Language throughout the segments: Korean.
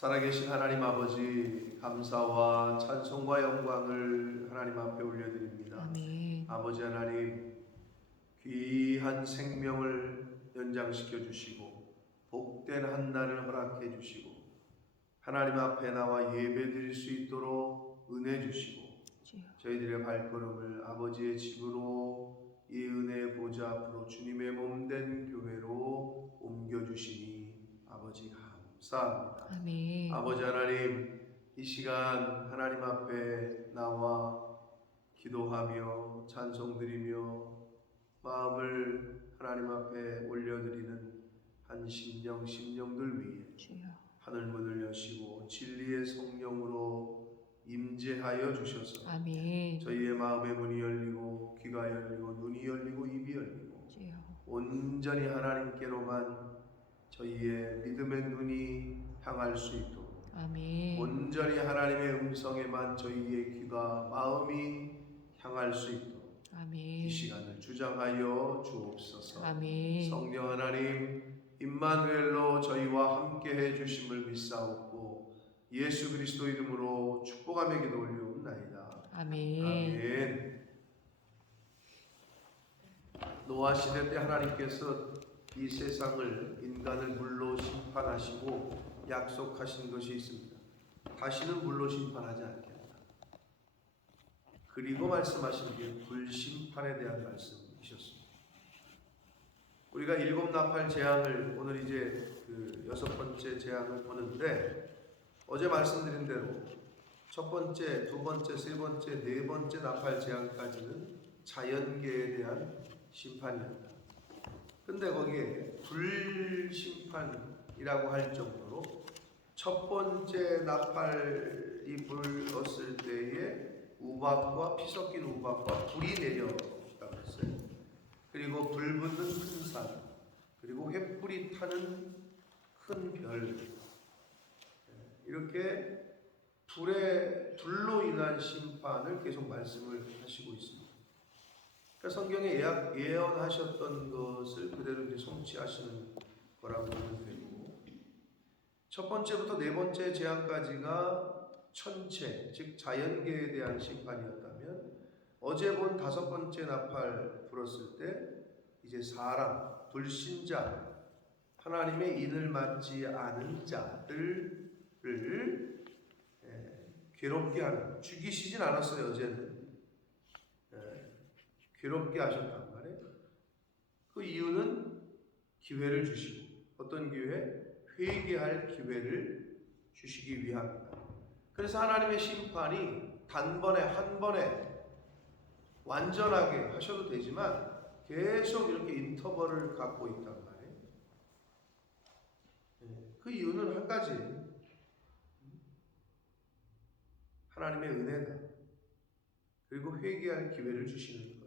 살아계신 하나님 아버지, 감사와 찬송과 영광을 하나님 앞에 올려드립니다. 아멘. 아버지 하나님, 귀한 생명을 연장시켜 주시고 복된 한 날을 허락해 주시고 하나님 앞에 나와 예배드릴 수 있도록 은혜 주시고 저희들의 발걸음을 아버지의 집으로 이 은혜의 보좌 앞으로 주님의 몸된 교회로 옮겨주시니 아버지 감사합니다. 아멘. 아버지 하나님, 이 시간 하나님 앞에 나와 기도하며 찬송드리며 마음을 하나님 앞에 올려드리는 한 심령들 위해 주여. 하늘문을 여시고 진리의 성령으로 임재하여 주셔서 아멘. 저희의 마음의 문이 열리고 귀가 열리고 눈이 열리고 입이 열리고 주여. 온전히 하나님께로만 저희의 믿음의 눈이 향할 수 있도록 아멘. 온전히 하나님의 음성에만 저희의 귀가 마음이 향할 수 있도록 아멘. 이 시간을 주장하여 주옵소서. 아멘. 성령 하나님, 임마누엘로 저희와 함께해 주심을 믿사옵고 예수 그리스도 이름으로 축복하며 기도 올리옵나이다. 아멘. 아멘. 노아 시대 때 하나님께서 이 세상을, 인간을 물로 심판하시고 약속하신 것이 있습니다. 다시는 물로 심판하지 않겠다. 그리고 말씀하신 게 불심판에 대한 말씀이셨습니다. 우리가 7나팔 재앙을 오늘 이제 그 6번째 재앙을 보는데, 어제 말씀드린 대로 첫 번째, 두 번째, 세 번째, 네 번째 나팔 재앙까지는 자연계에 대한 심판이었다. 근데 거기에 불심판이라고 할 정도로 첫 번째 나팔이 불었을 때에 우박과 피 섞인 우박과 불이 내려왔다고 했어요. 그리고 불 붙는 큰 산, 그리고 횃불이 타는 큰 별, 이렇게 불로 인한 심판을 계속 말씀을 하시고 있습니다. 그러니까 성경에 예언하셨던 것을 그대로 이제 성취하시는 거라고 보면 되고, 첫 번째부터 네 번째 재앙까지가 천체, 즉 자연계에 대한 심판이었다면, 어제 본 다섯 번째 나팔 불었을 때 이제 사람, 불신자, 하나님의 인을 맞지 않은 자들을 괴롭게 하는, 죽이시진 않았어요. 어제는 괴롭게 하셨단 말이에요. 그 이유는 기회를 주시고, 어떤 기회? 회개할 기회를 주시기 위함이다. 그래서 하나님의 심판이 단번에 한 번에 완전하게 하셔도 되지만 계속 이렇게 인터벌을 갖고 있단 말이에요. 그 이유는 한 가지, 하나님의 은혜다. 그리고 회개할 기회를 주시는 거예요.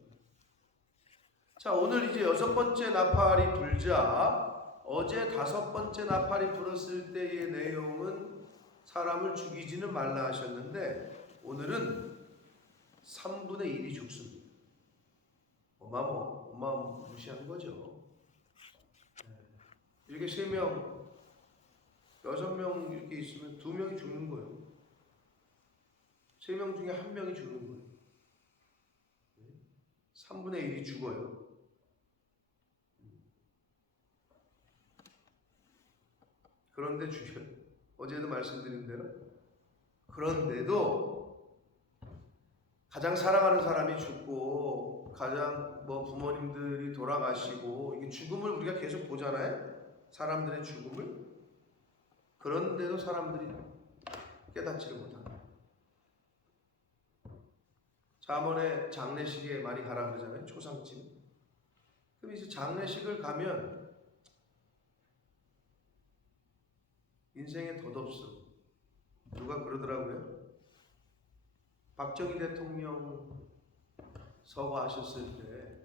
자, 오늘 이제 6번째 나팔이 불자, 어제 5번째 나팔이 불었을 때의 내용은 사람을 죽이지는 말라 하셨는데, 오늘은 3분의 1이 죽습니다. 어마무시한 거죠. 이렇게 3명, 6명 이렇게 있으면 2명이 죽는 거예요. 3명 중에 1명이 죽는 거예요. 3분의 1이 죽어요. 그런데 어제도 말씀드린 대로, 그런데도 가장 사랑하는 사람이 죽고, 가장 부모님들이 돌아가시고, 이게 죽음을 우리가 계속 보잖아요. 사람들의 죽음을. 그런데도 사람들이 깨닫지를 못합니다. 잠언에 장례식에 많이 가라 그러잖아요. 초상집. 그럼 이제 장례식을 가면 인생에 덧없어. 누가 그러더라고요. 박정희 대통령 서거하셨을 때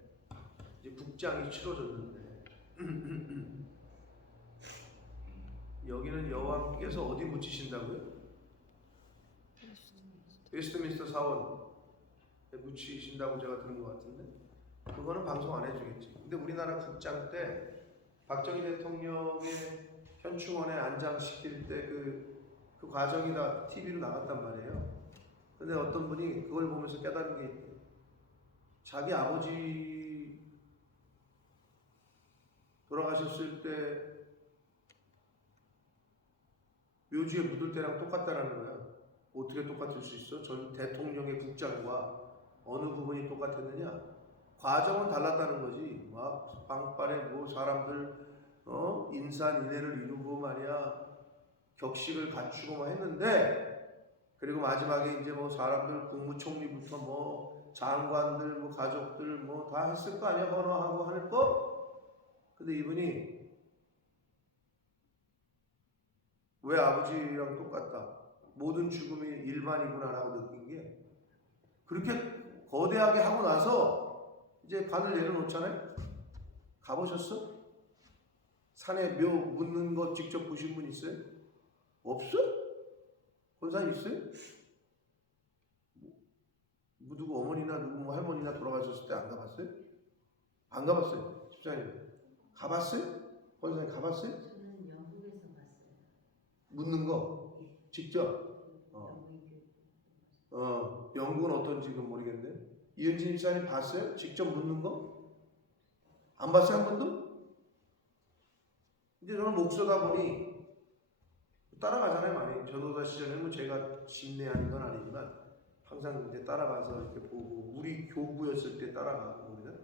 이제 국장이 치러졌는데 여기는 여왕께서 어디 묻히신다고요? 웨스트민스터 사원에 묻히신다고 제가 들은 것 같은데, 그거는 방송 안 해주겠지. 근데 우리나라 국장 때 박정희 대통령의 현충원에 안장시킬 때 그 그 과정이 다 TV로 나갔단 말이에요. 근데 어떤 분이 그걸 보면서 깨달은 게 있대요. 자기 아버지 돌아가셨을 때 묘지에 묻을 때랑 똑같다라는 거야. 어떻게 똑같을 수 있어? 전 대통령의 국장과 어느 부분이 똑같았느냐? 과정은 달랐다는 거지. 막 빵빠레 뭐 사람들 인산인해를 이루고 말이야 격식을 갖추고 뭐 했는데, 그리고 마지막에 이제 뭐 사람들 국무총리부터 뭐 장관들 뭐 가족들 뭐 다 했을 거 아니야, 헌화하고 할 거. 근데 이분이 왜 아버지랑 똑같다, 모든 죽음이 일반이구나라고 느낀 게, 그렇게 거대하게 하고 나서 이제 관을 내려놓잖아요. 가보셨어? 산에 묘 묻는 거 직접 보신 분 있어요? 없어? 권사님 있어요? 누구 어머니나 누구 뭐 할머니나 돌아가셨을 때 안 가봤어요? 안 가봤어요? 집사님 가봤어요? 권사님 가봤어요? 저는 영국에서 봤어요. 묻는 거 직접? 영국은 어떤지 모르겠네. 이은진 집사님 봤어요? 직접 묻는 거? 안 봤어요? 한 번도? 이제 저는 목소다 보니 따라가잖아요. 많이 전도사 시절에는 뭐 제가 신뢰하는 건 아니지만 항상 이제 따라가서 이렇게 보고, 우리 교구였을 때 따라가고 그러면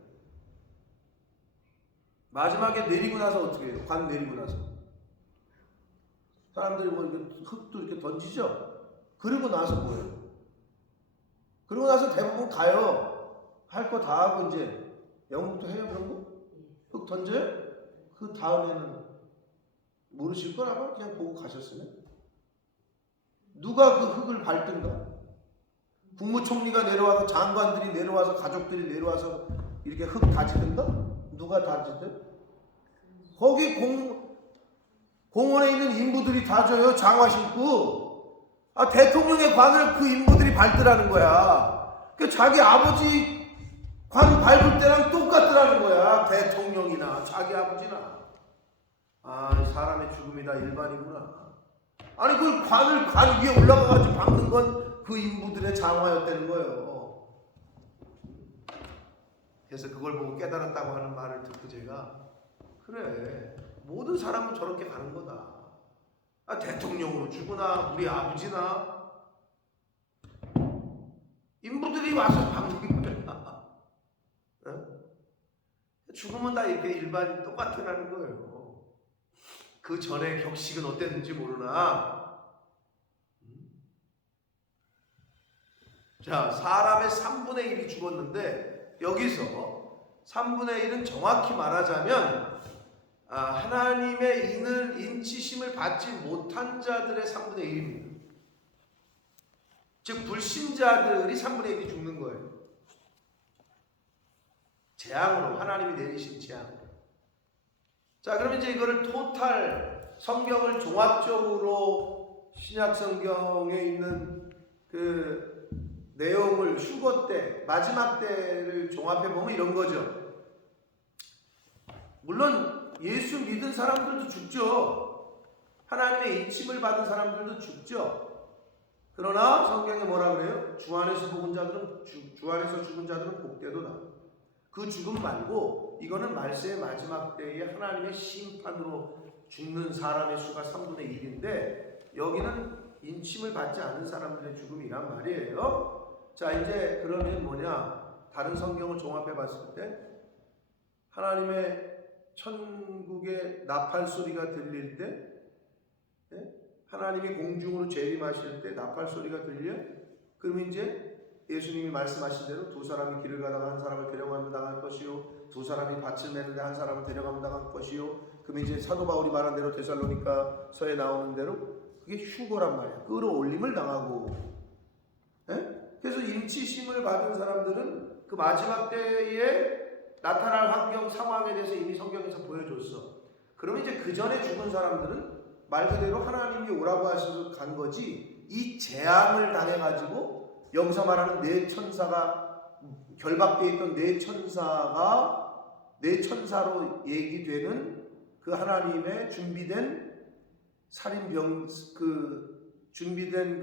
마지막에 내리고 나서 어떻게 해요? 관 내리고 나서 사람들이 뭐 이렇게 흙도 이렇게 던지죠. 그리고 나서 뭐예요? 그리고 나서 대부분 가요. 할 거 다 하고 이제 영국도 해요. 그런 거? 흙 던져요? 그 다음에는 모르실 거라고 그냥 보고 가셨으면, 누가 그 흙을 밟든가, 국무총리가 내려와서 장관들이 내려와서 가족들이 내려와서 이렇게 흙 다지든가, 누가 다지든 거기 공원에 있는 인부들이 다져요. 장화 신고. 대통령의 관을 그 인부들이 밟더라는 거야. 그 자기 아버지 관 밟을 때랑 똑같더라는 거야. 대통령이나 자기 아버지나. 사람의 죽음이 다 일반이구나. 아니 그 관 위에 올라가가지고 밟는 건 그 인부들의 장화였다는 거예요. 그래서 그걸 보고 깨달았다고 하는 말을 듣고 제가, 그래, 모든 사람은 저렇게 가는 거다. 대통령으로 죽으나 우리 아버지나 인부들이 와서 밟는 거야. 죽으면 다 이렇게 일반 똑같으라는 거예요. 그 전에 격식은 어땠는지 모르나. 자, 사람의 3분의 1이 죽었는데 여기서 3분의 1은 정확히 말하자면 하나님의 인치심을 받지 못한 자들의 3분의 1입니다. 즉 불신자들이 3분의 1이 죽는 거예요. 재앙으로, 하나님이 내리신 재앙. 자, 그러면 이제 이거를 토탈 성경을 종합적으로 신약 성경에 있는 그 내용을 휴거 때, 마지막 때를 종합해 보면 이런 거죠. 물론 예수 믿은 사람들도 죽죠. 하나님의 인침을 받은 사람들도 죽죠. 그러나 성경에 뭐라 그래요? 주 안에서 죽은 자들은 복되도다. 그 죽음 말고 이거는 말세의 마지막 때에 하나님의 심판으로 죽는 사람의 수가 3분의 1인데 여기는 인침을 받지 않은 사람들의 죽음이란 말이에요. 자, 이제 그러면 뭐냐? 다른 성경을 종합해 봤을 때 하나님의 천국의 나팔 소리가 들릴 때, 하나님이 공중으로 재림하실 때 나팔 소리가 들려? 그러면 이제 예수님이 말씀하신 대로 두 사람이 길을 가다가 한 사람을 데려가면 당할 것이요, 두 사람이 밭을 매는데 한 사람을 데려가면 당할 것이요. 그러면 이제 사도 바울이 말한 대로 데살로니가서에 나오는 대로 그게 휴거란 말이야. 끌어올림을 당하고. 그래서 인치심을 받은 사람들은 그 마지막 때에 나타날 환경, 상황에 대해서 이미 성경에서 보여줬어. 그러면 이제 그 전에 죽은 사람들은 말 그대로 하나님이 오라고 하셔서 간 거지, 이 재앙을 당해가지고 여기서 말하는 네 천사가 결박되어 있던 네 천사로 얘기되는 그 하나님의 준비된 살인병 그 준비된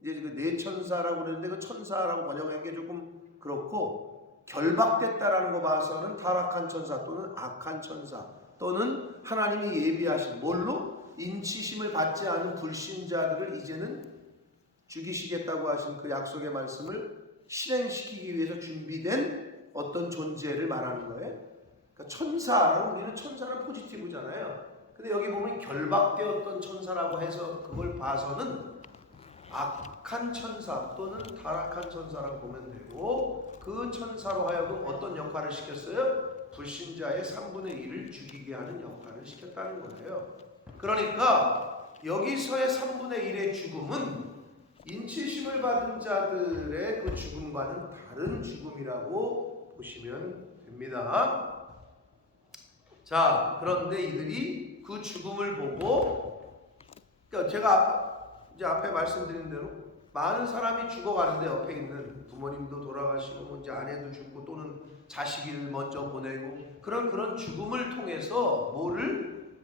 이제 그 내천사라고 그러는데 그 천사라고 번역한 게 조금 그렇고, 결박됐다라는 거 봐서는 타락한 천사 또는 악한 천사 또는 하나님이 예비하신 뭘로 인치심을 받지 않은 불신자들을 이제는 죽이시겠다고 하신 그 약속의 말씀을 실행시키기 위해서 준비된 어떤 존재를 말하는 거예요. 그러니까 천사라고, 우리는 천사는 포지티브잖아요. 근데 여기 보면 결박되었던 천사라고 해서 그걸 봐서는 악한 천사 또는 타락한 천사라고 보면 되고, 그 천사로 하여금 어떤 역할을 시켰어요? 불신자의 3분의 1을 죽이게 하는 역할을 시켰다는 거예요. 그러니까 여기서의 3분의 1의 죽음은 인치심을 받은 자들의 그 죽음과는 다른 죽음이라고 보시면 됩니다. 자, 그런데 이들이 그 죽음을 보고, 그러니까 제가 이제 앞에 말씀드린 대로 많은 사람이 죽어가는데, 옆에 있는 부모님도 돌아가시고 이제 아내도 죽고 또는 자식을 먼저 보내고, 그런 죽음을 통해서 뭐를,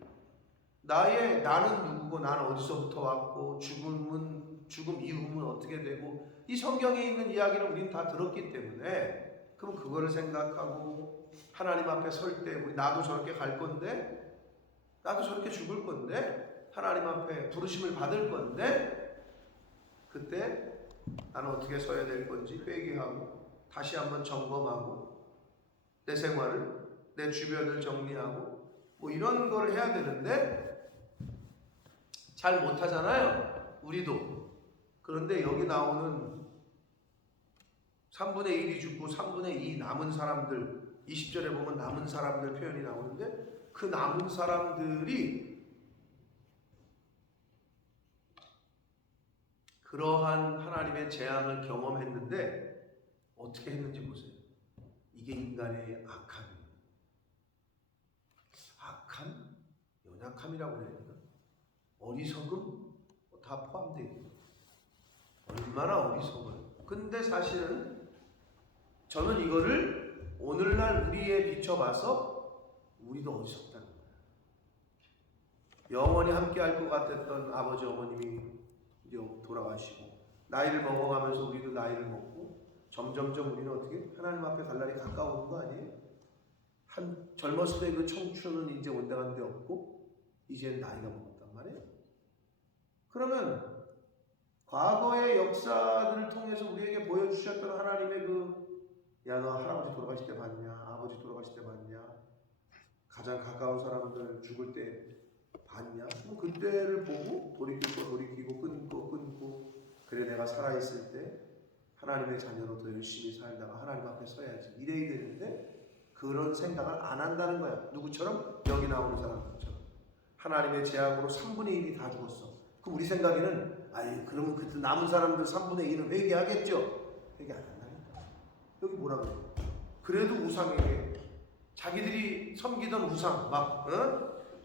나는 누구고, 나는 어디서부터 왔고, 죽음 이후는 어떻게 되고, 이 성경에 있는 이야기를 우리는 다 들었기 때문에, 그럼 그거를 생각하고 하나님 앞에 설 때 나도 저렇게 갈 건데, 나도 저렇게 죽을 건데, 하나님 앞에 부르심을 받을 건데, 그때 나는 어떻게 서야 될 건지 회개하고 다시 한번 점검하고 내 생활을, 내 주변을 정리하고 뭐 이런 걸 해야 되는데 잘 못하잖아요, 우리도. 그런데 여기 나오는 3분의 1이 죽고 3분의 2 남은 사람들, 20절에 보면 남은 사람들 표현이 나오는데, 그 남은 사람들이 그러한 하나님의 재앙을 경험했는데 어떻게 했는지 보세요. 이게 인간의 악함, 연약함이라고 해야 되나? 어리석음, 다 포함되어 있고, 얼마나 어리석어요. 근데 사실은 저는 이거를 오늘날 우리에 비춰봐서 우리도 어리석다는 거예요. 영원히 함께할 것 같았던 아버지 어머님이 이제 돌아가시고, 나이를 먹어가면서 우리도 나이를 먹고, 점점점 우리는 어떻게 하나님 앞에 갈 날이 가까워오는 거 아니에요? 젊었을 때 그 청춘은 이제 온당한 데 없고 이제 나이가 먹었단 말이에요. 그러면 과거의 역사들을 통해서 우리에게 보여주셨던 하나님의 야, 너 할아버지 돌아가실 때 봤냐? 아버지 돌아가실 때 봤냐? 가장 가까운 사람들 죽을 때 봤냐? 뭐 그때를 보고 돌이킬 거 돌이키고 끊고, 그래 내가 살아있을 때 하나님의 자녀로 더 열심히 살다가 하나님 앞에 서야지, 이래야 되는데 그런 생각을 안 한다는 거야. 누구처럼? 여기 나오는 사람들처럼. 하나님의 재앙으로 3분의 1이 다 죽었어. 그럼 우리 생각에는 그러면 그때 남은 사람들 3분의 1은 회개하겠죠? 회개 안 한다니까. 여기 뭐라 그래요? 그래도 우상에게, 자기들이 섬기던 우상,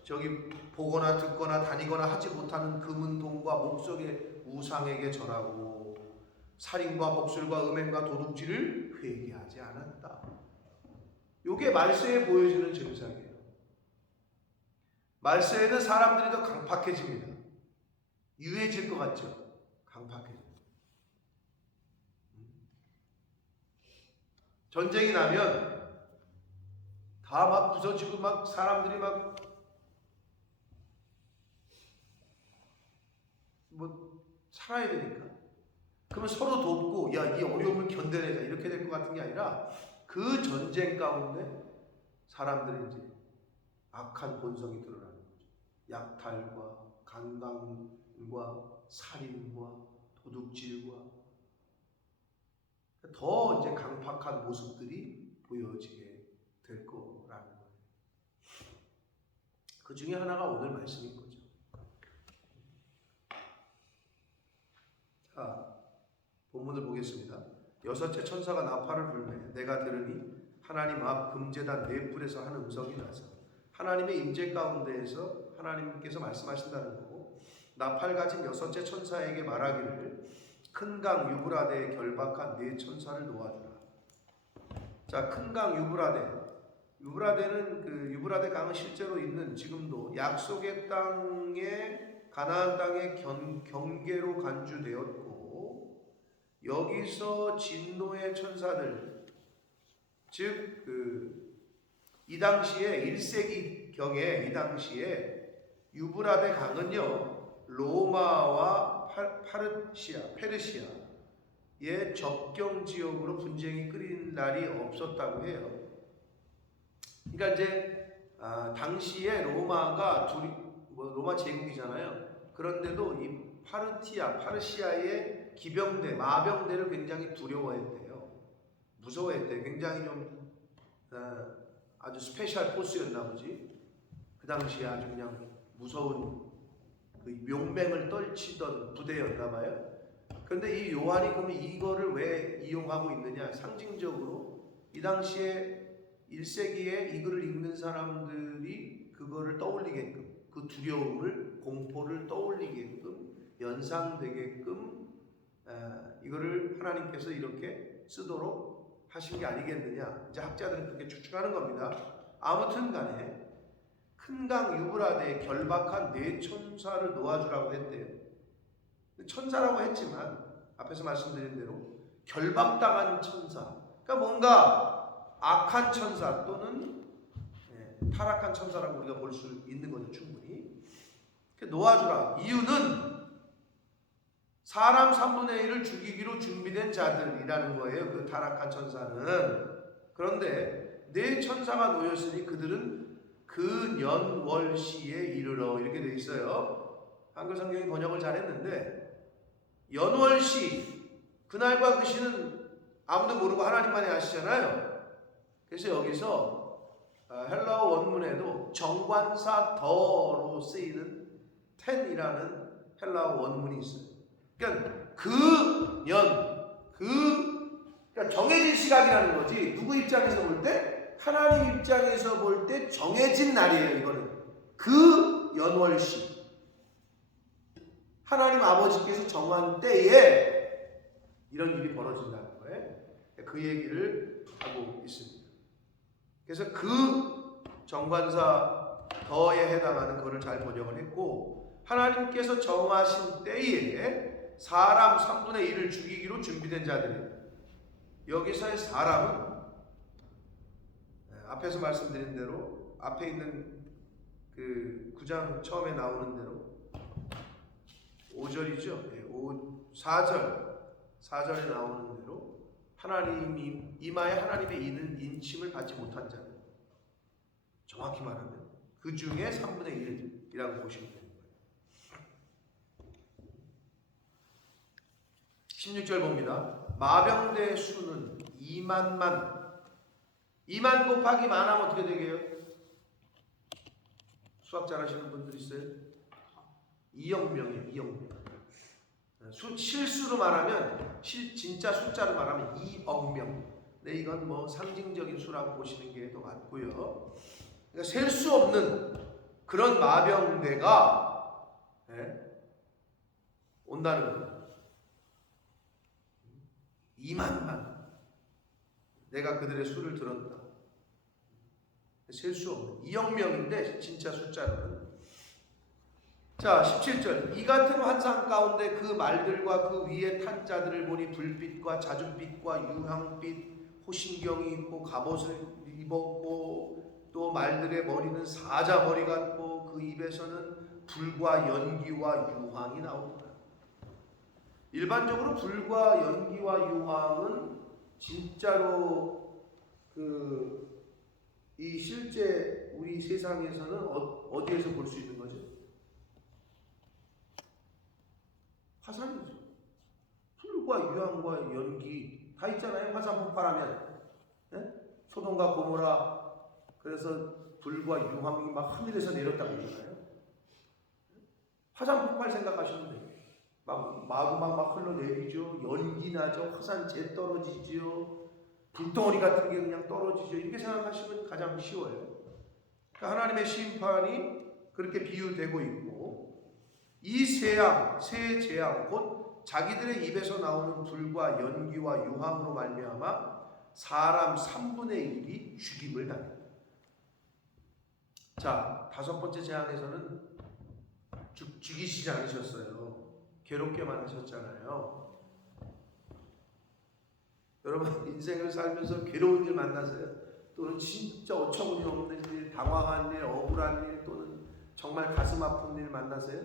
저기 보거나 듣거나 다니거나 하지 못하는 금은 동과 목석의 우상에게 절하고 살인과 복술과 음행과 도둑질을 회개하지 않았다. 이게 말세에 보여지는 증상이에요. 말세에는 사람들이 더 강팍해집니다. 유해질 것 같죠? 강팍해집니다. 전쟁이 나면 다 막 부서지고 막 사람들이 막 살아야 되니까. 그러면 서로 돕고, 야, 이 어려움을 견뎌내자, 이렇게 될 것 같은 게 아니라, 그 전쟁 가운데 사람들이 이제 악한 본성이 드러나는 거죠. 약탈과 강간과 살인과 도둑질과 더 이제 강팍한 모습들이 보여지게 될 거라는 거예요. 그 중에 하나가 오늘 말씀인 거죠. 자, 본문을 보겠습니다. 여섯째 천사가 나팔을 불매 내가 들으니 하나님 앞 금제단 네 뿔에서 한 음성이 나서, 하나님의 임재 가운데에서 하나님께서 말씀하신다는 거고, 나팔 가진 여섯째 천사에게 말하기를 큰 강 유브라데에 결박한 네 천사를 놓아주라. 자, 큰 강 유브라데는 유브라데 강은 실제로 있는, 지금도 약속의 땅의 가나안 땅의 경계로 간주되었고 여기서 진노의 천사들 즉 이 당시에 1세기 경에 이 당시에 유브라데 강은요 로마와 페르시아의 접경 지역으로 분쟁이 끓인 날이 없었다고 해요. 그러니까 이제 당시에 로마가 로마 제국이잖아요. 그런데도 이 파르시아의 기병대, 마병대를 굉장히 두려워했대요. 무서워했대요. 굉장히 좀 아주 스페셜 포스였나 보지. 그 당시에 아주 그냥 무서운 그 명맹을 떨치던 부대였나 봐요. 그런데 이 요한이 그럼 이거를 왜 이용하고 있느냐? 상징적으로 이 당시에 1세기에 이 글을 읽는 사람들이 그거를 떠올리게끔 그 두려움을 공포를 떠올리게끔 연상되게끔 이거를 하나님께서 이렇게 쓰도록 하신 게 아니겠느냐. 이제 학자들은 그렇게 추측하는 겁니다. 아무튼 간에 큰 강 유브라데에 결박한 네 천사를 놓아주라고 했대요. 천사라고 했지만 앞에서 말씀드린 대로 결박당한 천사, 그러니까 뭔가 악한 천사 또는 타락한 천사라고 우리가 볼 수 있는 거죠. 충분히 놓아주라. 이유는 사람 3분의 1을 죽이기로 준비된 자들이라는 거예요. 그 타락한 천사는. 그런데 네 천사가 놓였으니 그들은 근연월시에 이르러 이렇게 돼 있어요. 한글 성경이 번역을 잘했는데 연월시 그날과 그 시는 아무도 모르고 하나님만이 아시잖아요. 그래서 여기서 헬라어 원문에도 정관사 더로 쓰이는 텐이라는 헬라어 원문이 있어요. 그러니까 그러니까 정해진 시각이라는 거지. 누구 입장에서 볼 때? 하나님 입장에서 볼 때 정해진 날이에요. 이거는 그 연월시 하나님 아버지께서 정한 때에 이런 일이 벌어진다는 거예요. 그 얘기를 하고 있습니다. 그래서 그 정관사 더에 해당하는 거를 잘 번역을 했고 하나님께서 정하신 때에 사람 3분의 1을 죽이기로 준비된 자들이에요. 여기서의 사람은 앞에서 말씀드린 대로 앞에 있는 그 9장 처음에 나오는 대로 5절이죠. 4절에 나오는 대로 하나님이 이마에 하나님의 인침을 받지 못한 자들, 정확히 말하면 그 중에 3분의 1이라고 보시면 됩니다. 16절 봅니다. 마병대 수는 2만만. 2만 곱하기 만하면 어떻게 되게요? 수학 잘하시는 분들 있어요? 2억 명이에요. 2억 명. 실수로 말하면 진짜 숫자로 말하면 2억 명. 근데 이건 뭐 상징적인 수라고 보시는 게 더 맞고요. 그러니까 셀 수 없는 그런 마병대가 온다는 거예요. 2만만. 내가 그들의 수를 들었다. 셀 수 없는 2억 명인데 진짜 숫자로는. 자 17절 이 같은 환상 가운데 그 말들과 그 위에 탄 자들을 보니 불빛과 자줏빛과 유향빛 호신경이 있고 갑옷을 입었고 또 말들의 머리는 사자머리 같고 그 입에서는 불과 연기와 유황이 나옵니다. 일반적으로 불과 연기와 유황은 진짜로 이 실제 우리 세상에서는 어디에서 볼 수 있는 거죠? 화산이죠. 불과 유황과 연기 다 있잖아요. 화산 폭발하면 소돔과 고모라 그래서 불과 유황이 막 하늘에서 내렸다고 그러잖아요. 화산 폭발 생각하시면 돼요. 마구막 막 흘러내리죠. 연기 나죠. 화산재 떨어지죠. 불덩어리 같은 게 그냥 떨어지죠. 이렇게 생각하시면 가장 쉬워요. 그러니까 하나님의 심판이 그렇게 비유되고 있고 이 세 재앙 곧 자기들의 입에서 나오는 불과 연기와 유황으로 말미암아 사람 3분의 1이 죽임을 당합니다. 자, 5번째 재앙에서는 죽이시지 않으셨어요. 괴롭게만 하셨잖아요. 여러분 인생을 살면서 괴로운 일 만나세요? 또는 진짜 어처구니 없는 일, 당황한 일, 억울한 일, 또는 정말 가슴 아픈 일 만나세요?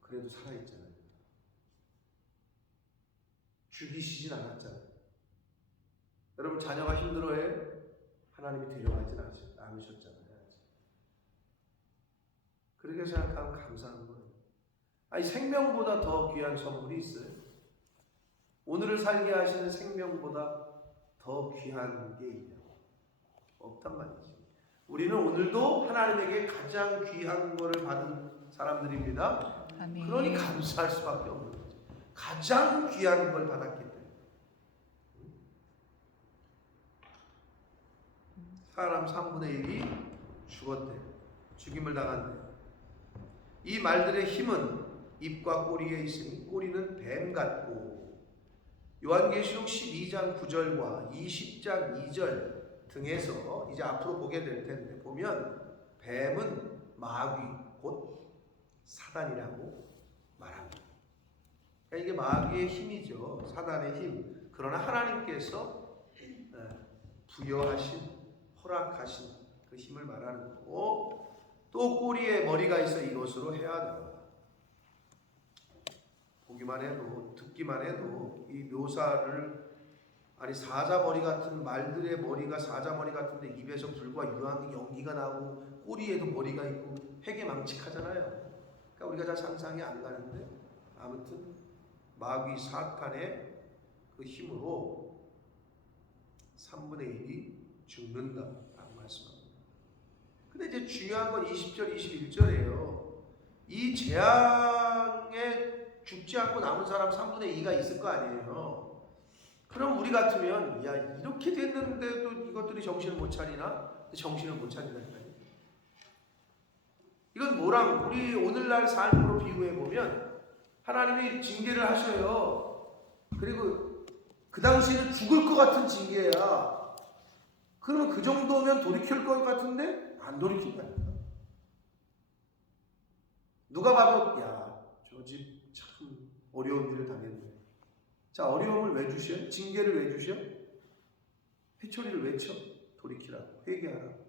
그래도 살아있잖아요. 죽이시진 않았잖아요. 여러분 자녀가 힘들어해? 하나님이 데려가진 않으셨잖아요. 그렇게 생각하면 감사한 거예요. 아니 생명보다 더 귀한 선물이 있어요? 오늘을 살게 하시는 생명보다 더 귀한 게 있냐고? 없단 말이지. 우리는 오늘도 하나님에게 가장 귀한 거를 받은 사람들입니다. 아멘. 그러니 감사할 수밖에 없는 거죠. 가장 귀한 걸 받았기 때문에. 사람 3분의 1이 죽었대. 죽임을 당한대. 이 말들의 힘은 입과 꼬리에 있으니 꼬리는 뱀 같고, 요한계시록 12장 9절과 20장 2절 등에서 이제 앞으로 보게 될 텐데 보면 뱀은 마귀 곧 사단이라고 말합니다. 그러니까 이게 마귀의 힘이죠. 사단의 힘. 그러나 하나님께서 부여하신, 허락하신 그 힘을 말하는 거고, 또 꼬리에 머리가 있어 이것으로 해야 된다. 보기만 해도, 듣기만 해도 이 묘사를, 아니 사자머리 같은 말들의 머리가 사자머리 같은데 입에서 불과 유황 연기가 나고 꼬리에도 머리가 있고 회개망측하잖아요. 그러니까 우리가 잘 상상이 안 가는데, 아무튼 마귀 사탄의 그 힘으로 3분의 1이 죽는다라고 말씀합니다. 근데 이제 중요한 건 20절, 21절이에요. 이 재앙에 죽지 않고 남은 사람 3분의 2가 있을 거 아니에요. 그럼 우리 같으면 야 이렇게 됐는데도 이것들이 정신을 못 차리나? 정신을 못 차린다니까요. 이건 뭐랑 우리 오늘날 삶으로 비유해 보면 하나님이 징계를 하셔요. 그리고 그 당시에는 죽을 것 같은 징계야. 그러면 그 정도면 돌이킬 것 같은데 안 돌이킨다니까. 누가 봐도 야 저 집 참 어려운 일을 당했네. 자, 어려움을 왜 주셔? 징계를 왜 주셔? 회초리를 왜 쳐? 돌이키라고, 회개하라고.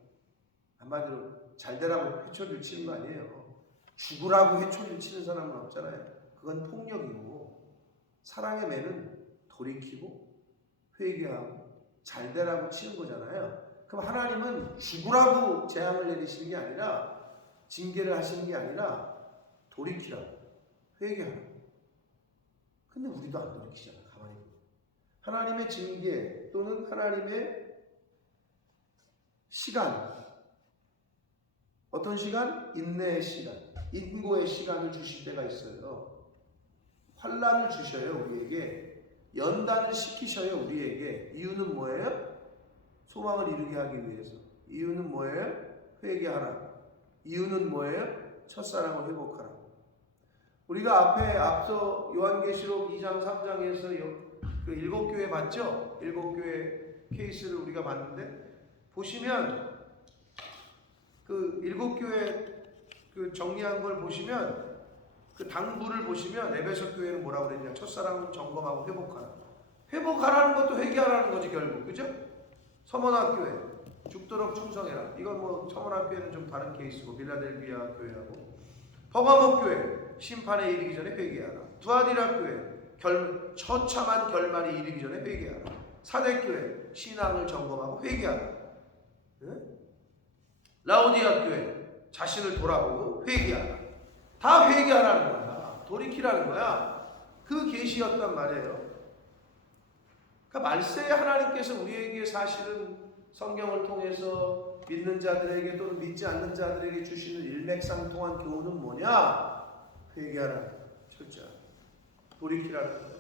한마디로 잘 되라고 회초리를 치는 거 아니에요. 죽으라고 회초리를 치는 사람은 없잖아요. 그건 폭력이고, 사랑의 매는 돌이키고 회개하고 잘 되라고 치는 거잖아요. 그럼 하나님은 죽으라고 재앙을 내리시는 게 아니라, 징계를 하시는 게 아니라 돌이키라고, 회개하라고. 근데 우리도 안 돌이키잖아. 가만히 보면 하나님의 징계 또는 하나님의 시간, 어떤 시간? 인내의 시간, 인고의 시간을 주실 때가 있어요. 환난을 주셔요. 우리에게 연단을 시키셔요. 우리에게. 이유는 뭐예요? 소망을 이루게 하기 위해서. 이유는 뭐예요? 회개하라. 이유는 뭐예요? 첫사랑을 회복하라. 우리가 앞서 요한계시록 2장 3장에서 그 7교회 봤죠? 7교회 케이스를 우리가 봤는데 보시면 그 7교회 그 정리한 걸 보시면 그 당부를 보시면 에베소 교회는 뭐라고 그랬냐? 첫사랑을 점검하고 회복하라. 회복하라는 것도 회개하라는 거지 결국. 그죠? 서머나교회 죽도록 충성해라. 이건 뭐 서머나교회는 좀 다른 케이스고, 빌라델비아 교회하고 버가모 교회 심판에 이르기 전에 회개하라. 두아디라 교회 처참한 결말이 이르기 전에 회개하라. 사대 교회 신앙을 점검하고 회개하라. 네? 라오디아 교회 자신을 돌아보고 회개하라. 다 회개하라는 거야. 돌이키라는 거야. 그 계시였단 말이에요. 그러니까 말세에 하나님께서 우리에게 사실은 성경을 통해서 믿는 자들에게 또는 믿지 않는 자들에게 주시는 일맥상통한 교훈은 뭐냐? 회개하라는 거예요. 철저하게 돌이키라는 거예요.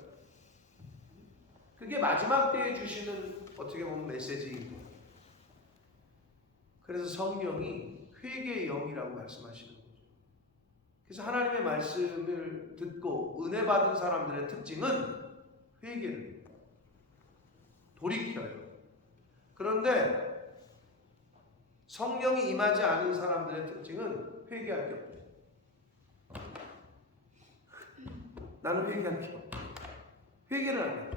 그게 마지막 때에 주시는 어떻게 보면 메시지인 거예요. 그래서 성령이 회개의 영이라고 말씀하시는 거죠. 그래서 하나님의 말씀을 듣고 은혜 받은 사람들의 특징은 회개를 해요. 돌이켜요. 그런데 성령이 임하지 않은 사람들의 특징은 회개할 게 없어요. 나는 회개할 게 없다. 회개를 안 해.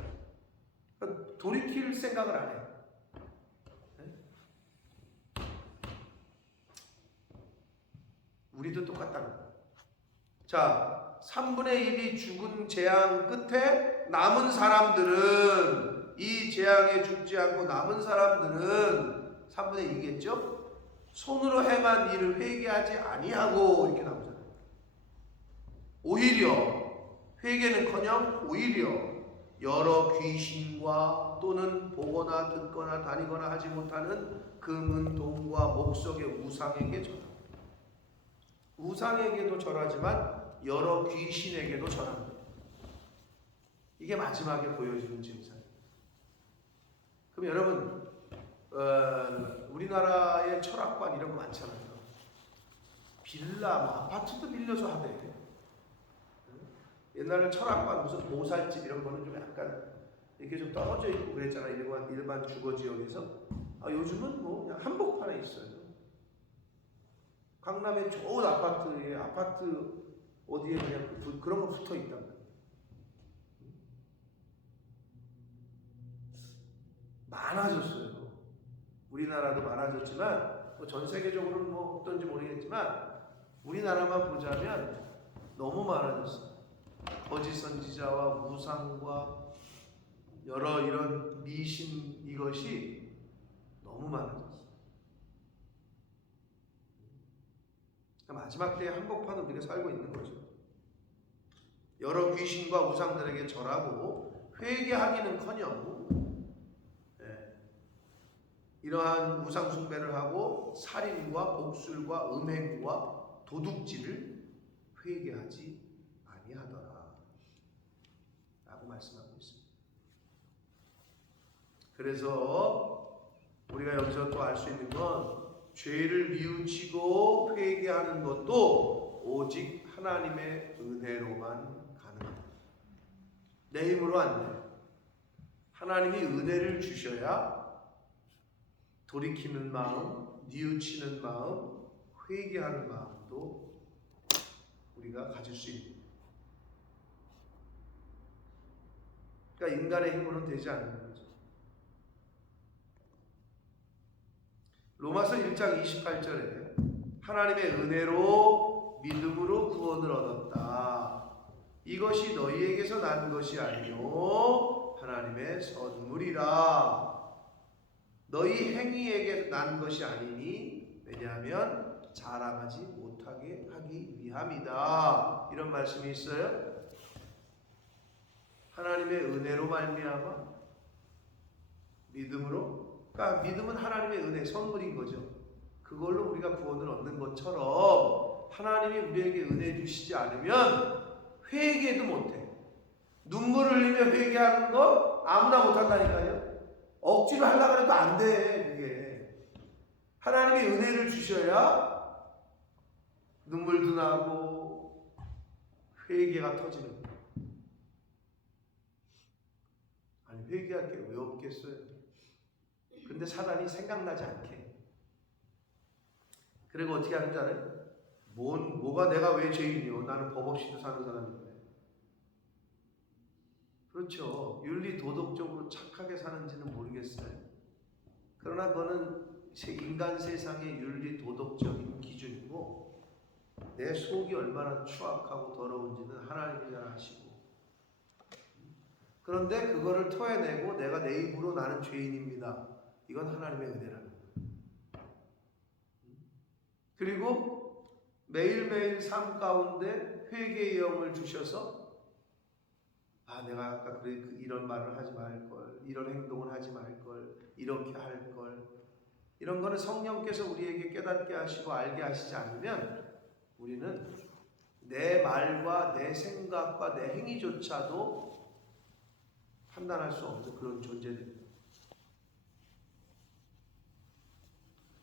그러니까 돌이킬 생각을 안 해. 우리도 똑같다는 거야. 자, 3분의 1이 죽은 재앙 끝에 남은 사람들은, 이 재앙에 죽지 않고 남은 사람들은 3분의 2겠죠? 손으로 행한 일을 회개하지 아니하고, 이렇게 나오잖아요. 오히려 회개는커녕 오히려 여러 귀신과 또는 보거나 듣거나 다니거나 하지 못하는 금은 동과 목석의 우상에게 절합니다. 우상에게도 절하지만 여러 귀신에게도 절합니다. 이게 마지막에 보여지는 증상이에요. 그럼 여러분, 우리나라의 철학관 이런 거 많잖아요. 빌라, 뭐 아파트도 빌려서 하대. 옛날에 철학관 무슨 보살집 이런 거는 좀 약간 이렇게 좀 떨어져 있고 그랬잖아요. 일반 주거 지역에서. 요즘은 뭐 그냥 한복판에 있어요. 강남에 좋은 아파트에 아파트 어디에 그냥 그런 거 붙어 있단 말이에요. 많아졌어요. 우리나라도 많아졌지만 전 세계적으로는 뭐 어떤지 모르겠지만 우리나라만 보자면 너무 많아졌어요. 거짓 선지자와 우상과 여러 이런 미신 이것이 너무 많아졌어요. 마지막 때의 한복판은 우리가 살고 있는 거죠. 여러 귀신과 우상들에게 절하고 회개하기는커녕 이러한 우상 숭배를 하고 살인과 복술과 음행과 도둑질을 회개하지 아니하더라 라고 말씀하고 있습니다. 그래서 우리가 여기서 또 알 수 있는 건 죄를 뉘우치고 회개하는 것도 오직 하나님의 은혜로만 가능합니다. 내 힘으로 안 돼요. 하나님이 은혜를 주셔야 돌이키는 마음, 뉘우치는 마음, 회개하는 마음도 우리가 가질 수 있는. 그러니까 인간의 힘으로는 되지 않는 거죠. 로마서 1장 28절에 하나님의 은혜로 믿음으로 구원을 얻었다. 이것이 너희에게서 난 것이 아니요 하나님의 선물이라. 너희 행위에게 난 것이 아니니 왜냐하면 자랑하지 못하게 하기 위함이다. 이런 말씀이 있어요. 하나님의 은혜로 말미암아 믿음으로, 그러니까 믿음은 하나님의 은혜, 선물인 거죠. 그걸로 우리가 구원을 얻는 것처럼 하나님이 우리에게 은혜 주시지 않으면 회개도 못해. 눈물을 흘리며 회개하는 거 아무나 못한다니까요. 억지로 하려고 해도 안 돼. 그게 하나님의 은혜를 주셔야 눈물도 나고 회개가 터지는 거예요. 아니 회개할 게 왜 없겠어요. 근데 사단이 생각나지 않게. 그리고 어떻게 하는 줄 알아요? 뭐가 내가 왜 죄인이요? 나는 법 없이도 사는 사람인데. 그렇죠. 윤리 도덕적으로 착하게 사는지는 모르겠어요. 그러나 그거는 인간 세상의 윤리 도덕적인 기준이고 내 속이 얼마나 추악하고 더러운지는 하나님이 잘 아시고, 그런데 그거를 토해내고 내가 내 입으로 나는 죄인입니다. 이건 하나님의 은혜라는 거예요. 그리고 매일매일 삶 가운데 회개의 영을 주셔서 내가 아까 이런 말을 하지 말걸, 이런 행동을 하지 말걸, 이렇게 할걸, 이런 거는 성령께서 우리에게 깨닫게 하시고 알게 하시지 않으면 우리는 내 말과 내 생각과 내 행위조차도 판단할 수 없는 그런 존재들입니다.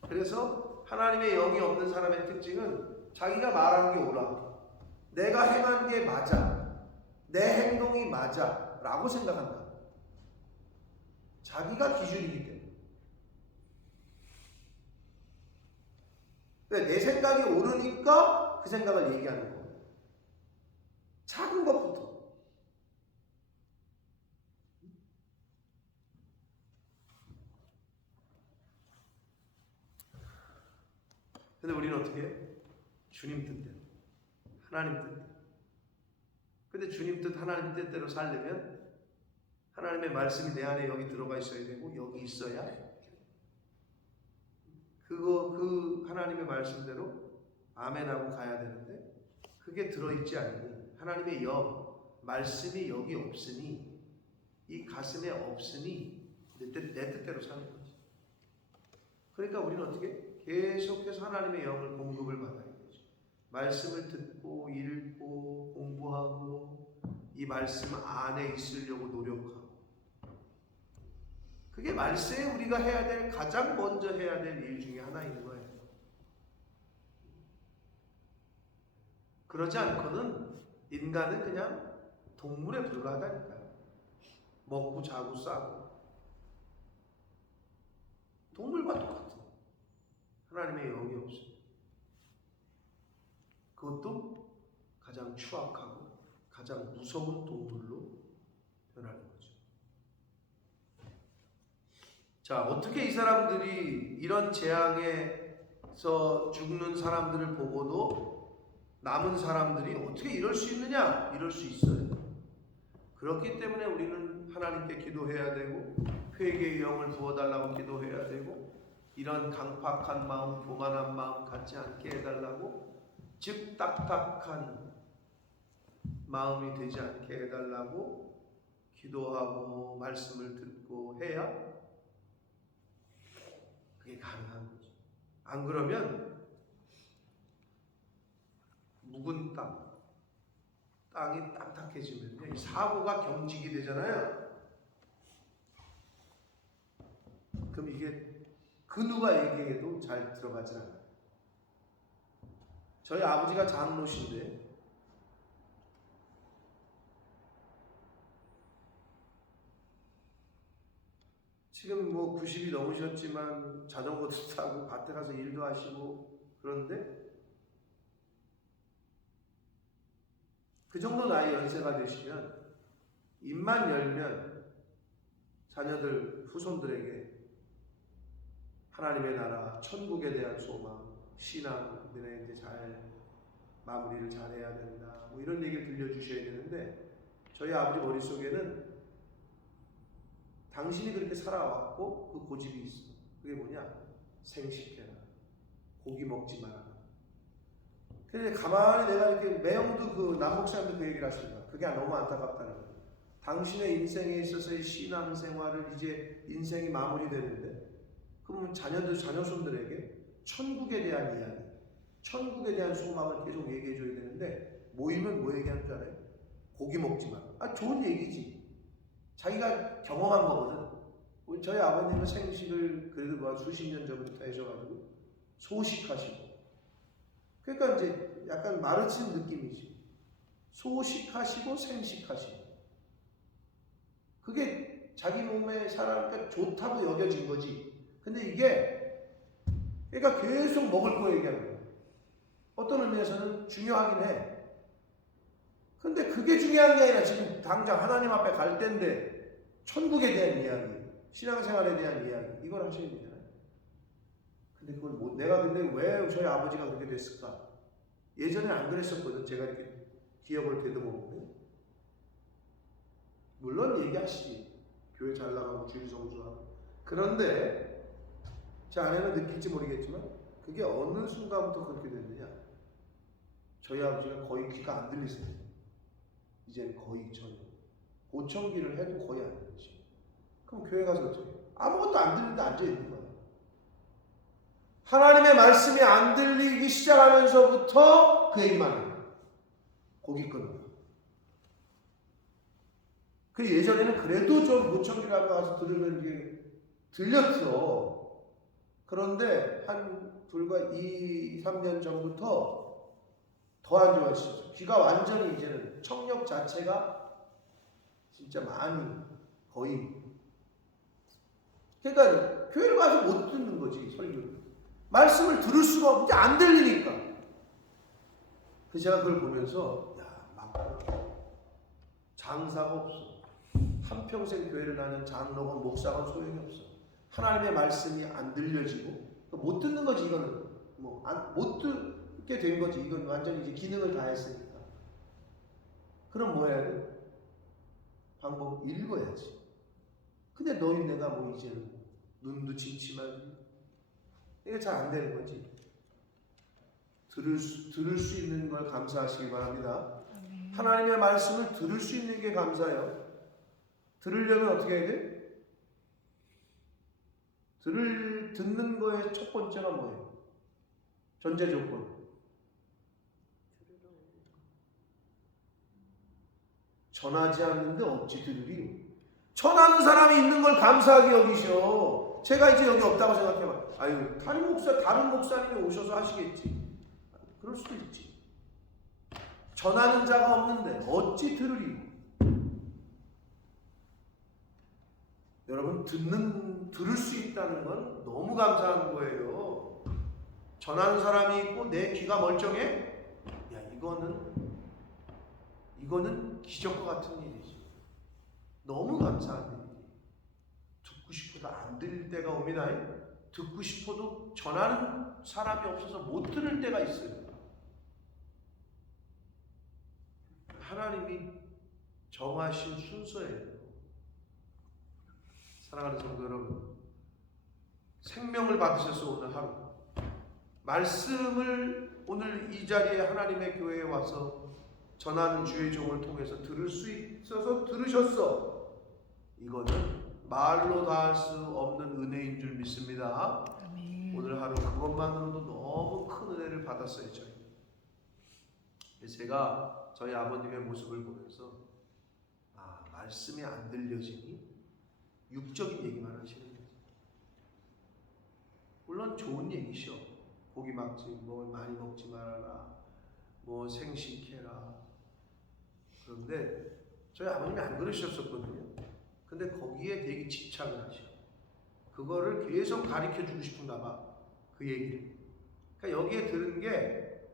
그래서 하나님의 영이 없는 사람의 특징은 자기가 말하는 게 옳아, 내가 행한 게 맞아, 내 행동이 맞아 라고 생각한다. 자기가 기준이기 때문에. 내 생각이 옳으니까 그 생각을 얘기하는 거예요. 작은 것부터. 근데 우리는 어떻게 해요? 주님 뜻대로, 하나님 뜻대로. 근데 주님 뜻, 하나님 뜻대로 살려면 하나님의 말씀이 내 안에 여기 들어가 있어야 되고 여기 있어야 그 하나님의 말씀대로 아멘하고 가야 되는데 그게 들어있지 않으니 하나님의 말씀이 여기 없으니 이 가슴에 없으니 내 뜻대로 사는 거지. 그러니까 우리는 어떻게 계속해서 하나님의 영을 공급을 받아야 되죠. 말씀을 듣고 읽고 공부하고 이 말씀 안에 있으려고 노력하고 그게 말세에 우리가 해야 될 가장 먼저 해야 될 일 중에 하나인 거예요. 그러지 않고는 인간은 그냥 동물에 불과하다니까요. 먹고 자고 싸고 동물과 똑같아. 하나님의 영이 없어요. 그것도 가장 추악하고 가장 무서운 동물로 변하는 거죠. 자, 어떻게 이 사람들이 이런 재앙에서 죽는 사람들을 보고도 남은 사람들이 어떻게 이럴 수 있느냐? 이럴 수 있어요. 그렇기 때문에 우리는 하나님께 기도해야 되고 회개의 영을 부어달라고 기도해야 되고 이런 강팍한 마음, 교만한 마음 갖지 않게 해달라고, 즉 딱딱한 마음이 되지 않게 해달라고 기도하고 말씀을 듣고 해야 그게 가능한 거죠. 안 그러면 묵은 땅이 딱딱해지면요, 이 사고가 경직이 되잖아요. 그럼 이게 그 누가 얘기해도 잘 들어가지 않아요. 저희 아버지가 장로신데 지금 뭐 90이 넘으셨지만 자전거도 타고 밭에 가서 일도 하시고 그런데 그 정도 나이 연세가 되시면 입만 열면 자녀들, 후손들에게 하나님의 나라, 천국에 대한 소망, 신앙, 너네 이제 잘 마무리를 잘해야 된다, 뭐 이런 얘기를 들려주셔야 되는데 저희 아버지 머릿속에는 당신이 그렇게 살아왔고 그 고집이 있어. 그게 뭐냐? 생식해라, 고기 먹지 마라. 근데 가만히 내가 이렇게 매형도 그 남목사님도 그 얘기를 하십니다. 그게 너무 안타깝다는 거예요. 당신의 인생에 있어서의 신앙생활을 이제 인생이 마무리되는데 그러면 자녀손들에게 천국에 대한 이야기, 천국에 대한 소망을 계속 얘기해줘야 되는데 모이면 뭐 얘기하는 줄 알아요? 고기 먹지 마. 아, 좋은 얘기지. 자기가 경험한 거거든. 저희 아버님은 생식을 그래도 뭐 수십 년 전부터 하셔가지고 소식하시고, 그러니까 이제 약간 마르친 느낌이지. 소식하시고 생식하시고, 그게 자기 몸에 살아니까 좋다고 여겨진 거지. 근데 이게 그러니까 계속 먹을 거 얘기하는 거야. 어떤 의미에서는 중요하긴 해. 근데 그게 중요한 게 아니라 지금 당장 하나님 앞에 갈 때인데 천국에 대한 이야기, 신앙생활에 대한 이야기, 이걸 하셔야 되잖아요. 근데 그걸 뭐, 내가 근데 왜 저희 아버지가 그렇게 됐을까? 예전에 안 그랬었거든. 제가 이렇게 기억을 되돌아보면. 물론 얘기하시지. 교회 잘 나가고 주일 성수하고. 그런데 제 아내는 느낄지 모르겠지만 그게 어느 순간부터 그렇게 됐느냐? 저희 아버지가 거의 귀가 안 들리세요. 이제는 거의 전혀. 보청기를 해도 거의 안 들리지. 그럼 교회 가서 어떻게 해요? 아무것도 안 들리는데 앉아있는 거예요. 하나님의 말씀이 안 들리기 시작하면서부터 그 얘기만 해요. 고기 끊는 거. 그 예전에는 그래도 좀 보청기라고 가서 들으면 이게 들렸어. 그런데 한 불과 2, 3년 전부터 더 안 좋아지셨어요. 귀가 완전히 이제는 청력 자체가 진짜 많이 거의. 그러니까 교회를 가서 못 듣는 거지, 설교를. 말씀을 들을 수가 없는데 안 들리니까. 그래서 제가 그걸 보면서 야, 맞구나. 강사가 없어. 한평생 교회를 다니는 장로가 목사가 소용이 없어. 하나님의 말씀이 안 들려지고 못 듣는 거지. 이거는 못 듣게 된 거지. 이건 완전히 이제 기능을 다했으니까. 그럼 뭐 해야 돼? 방법 읽어야지. 근데 너희 내가 이제는 눈도 침침하지. 이게 잘 안 되는 거지. 들을 수 있는 걸 감사하시기 바랍니다. 하나님의 말씀을 들을 수 있는 게 감사해요. 들으려면 어떻게 해야 돼? 듣는 거의 첫 번째가 뭐예요? 전제 조건. 전하지 않는데 어찌 들으리? 전하는 사람이 있는 걸 감사하게 여기셔. 제가 이제 여기 없다고 생각해봐. 아유, 다른 목사님이 오셔서 하시겠지. 그럴 수도 있지. 전하는 자가 없는데 어찌 들으리? 여러분, 들을 수 있다는 건 너무 감사한 거예요. 전하는 사람이 있고 내 귀가 멀쩡해? 야, 이거는 기적과 같은 일이지. 너무 감사한 일이지. 듣고 싶어도 안 들릴 때가 옵니다. 듣고 싶어도 전하는 사람이 없어서 못 들을 때가 있어요. 하나님이 정하신 순서예요. 사랑하는 성도 여러분, 생명을 받으셔서 오늘 하루 말씀을 오늘 이 자리에 하나님의 교회에 와서 전하는 주의 종을 통해서 들을 수 있어서 들으셨어. 이거는 말로 다 할 수 없는 은혜인 줄 믿습니다. 아멘. 오늘 하루 그것만으로도 너무 큰 은혜를 받았어요. 제가 저희 아버님의 모습을 보면서 말씀이 안 들려지니 육적인 얘기만 하시는 거죠. 물론 좋은 얘기죠. 고기 많이 먹지 말아라. 생식해라. 그런데 저희 아버님이 안 그러셨었거든요. 근데 거기에 되게 집착을 하셔. 그거를 계속 가르쳐 주고 싶은가 봐. 그 얘기를. 그러니까 여기에 들은 게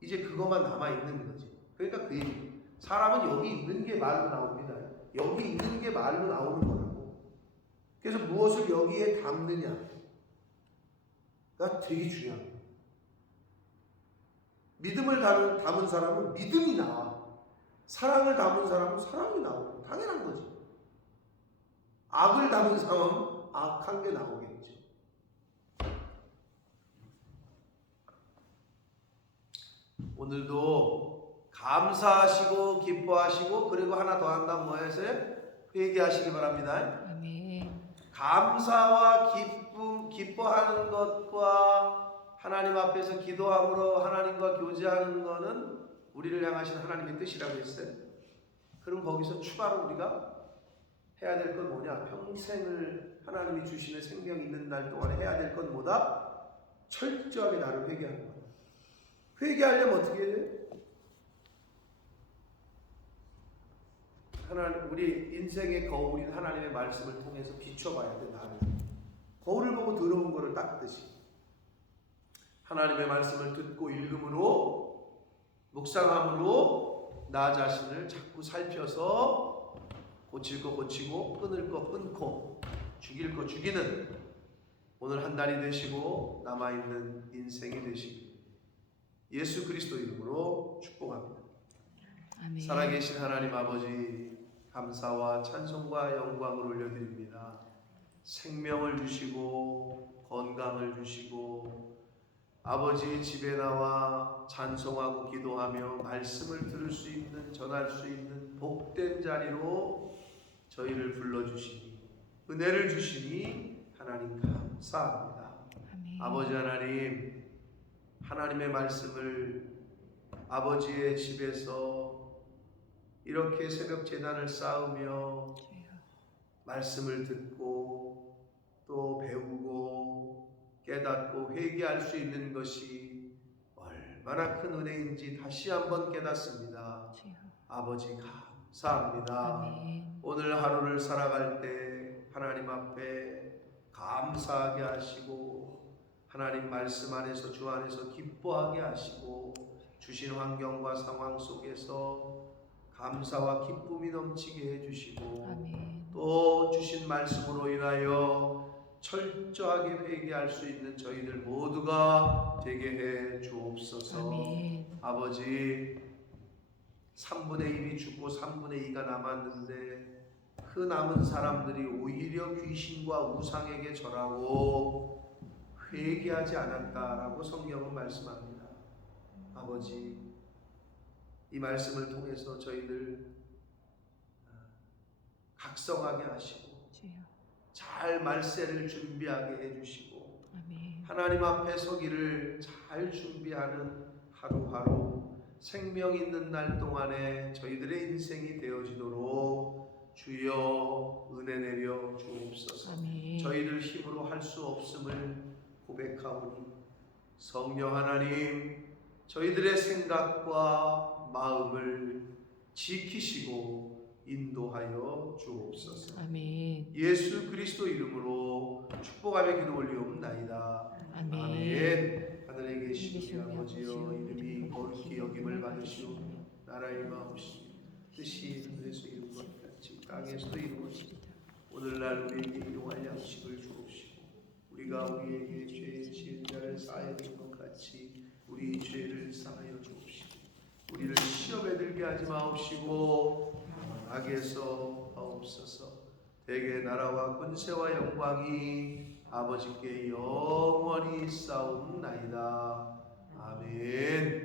이제 그것만 남아 있는 거지. 그러니까 그 얘기. 사람은 여기 있는 게 말로 나옵니다. 여기 있는 게 말로 나오는 거라고. 그래서 무엇을 여기에 담느냐가 되게 중요한 거예요. 믿음을 담은 사람은 믿음이 나와. 사랑을 담은 사람은 사랑이 나오고 당연한 거지. 악을 담은 사람은 악한 게 나오겠죠. 오늘도 감사하시고 기뻐하시고 그리고 하나 더 한다면 뭐 하세요? 회개하시기 바랍니다. 아멘. 감사와 기뻐하는 것과 하나님 앞에서 기도함으로 하나님과 교제하는 것은 우리를 향하신 하나님의 뜻이라고 했어요. 그럼 거기서 추가로 우리가 해야 될 건 뭐냐? 평생을 하나님이 주시는 생명이 있는 날 동안 해야 될 건 뭐다? 철저하게 나를 회개하는 거다. 회개하려면 어떻게 해야 돼? 우리 인생의 거울인 하나님의 말씀을 통해서 비춰봐야 돼. 나를 거울을 보고 더러운 거를 닦듯이 하나님의 말씀을 듣고 읽음으로 묵상함으로 나 자신을 자꾸 살펴서 고칠 거 고치고 끊을 거 끊고 죽일 거 죽이는 오늘 한 달이 되시고 남아있는 인생이 되시길 예수 그리스도 이름으로 축복합니다. 아멘. 살아계신 하나님 아버지, 감사와 찬송과 영광을 올려드립니다. 생명을 주시고 건강을 주시고 아버지 집에 나와 찬송하고 기도하며 말씀을 들을 수 있는, 전할 수 있는 복된 자리로 저희를 불러주시니 은혜를 주시니 하나님 감사합니다. 아멘. 아버지 하나님, 하나님의 말씀을 아버지의 집에서 이렇게 새벽 제단을 쌓으며 말씀을 듣고 또 배우고 깨닫고 회개할 수 있는 것이 얼마나 큰 은혜인지 다시 한번 깨닫습니다. 아버지 감사합니다. 아멘. 오늘 하루를 살아갈 때 하나님 앞에 감사하게 하시고 하나님 말씀 안에서 주 안에서 기뻐하게 하시고 주신 환경과 상황 속에서 감사와 기쁨이 넘치게 해주시고 아멘. 또 주신 말씀으로 인하여 철저하게 회개할 수 있는 저희들 모두가 되게 해 주옵소서. 아멘. 아버지 3분의 1이 죽고 3분의 2가 남았는데 그 남은 사람들이 오히려 귀신과 우상에게 절하고 회개하지 않았다라고 성경은 말씀합니다. 아버지 이 말씀을 통해서 저희들 각성하게 하시고 주여. 잘 말세를 준비하게 해주시고 아멘. 하나님 앞에 서기를 잘 준비하는 하루하루 생명 있는 날 동안에 저희들의 인생이 되어지도록 주여 은혜 내려 주옵소서. 아멘. 저희들 힘으로 할 수 없음을 고백하오니 성령 하나님 저희들의 생각과 마음을 지키시고 인도하여 주옵소서. 아멘. 예수 그리스도 이름으로 축복하며 기도 올리옵나이다. 아멘. 아멘. 하늘에 계신 우리 계신 우리 아버지여 아버지여, 이름이 거룩히 여김을 받으시오. 받으시오며 나라의 마옵시며 뜻이 하늘에서 이룬 것 같이 땅에서도 이루어지이다. 오늘날 우리에게 일용할 양식을 주옵시고 우리가 우리에게 죄 지은 자를 사하여 준 것 같이 우리 죄를 사하여 주옵시고 우리를 시험에 들게 하지 마옵시고 악에서 하옵소서. 대개 나라와 권세와 영광이 아버지께 영원히 싸움나이다. 아멘.